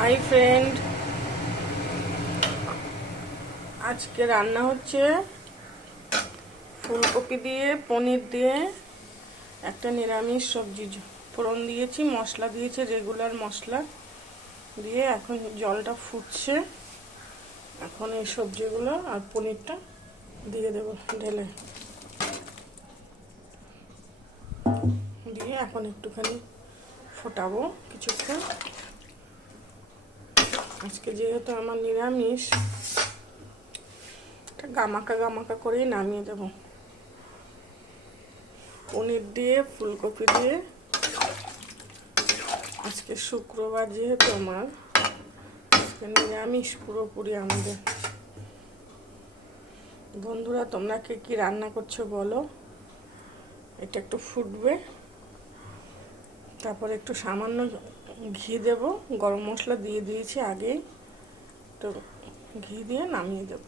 Hi friend, আজকে রান্না হচ্ছে ফুলকপি দিয়ে পনির দিয়ে একটা নিরামিষ সবজি। ফোড়ন দিয়েছি, মশলা দিয়েছি, রেগুলার মশলা দিয়ে এখন জলটা ফুটছে। এখন এই সবজিগুলো আর পনিরটা দিয়ে দেবো ঢেলে, দিয়ে এখন একটুখানি ফোটাবো কিছুক্ষণ। আজকে যেহেতু আমার নিরামিষ, গামাকা গামাকা করেই নামিয়ে দেব। পনির দিয়ে ফুলকপি দিয়ে, আজকে শুক্রবার যেহেতু আমার, আজকে নিরামিষ পুরোপুরি আমাদের। বন্ধুরা, তোমরা কে কি রান্না করছো বলো। এটা একটু ফুটবে, তারপর একটু সামান্য ঘি দেব। গরম মশলা দিয়ে দিয়েছি আগেই, তো ঘি দিয়ে নামিয়ে দেব।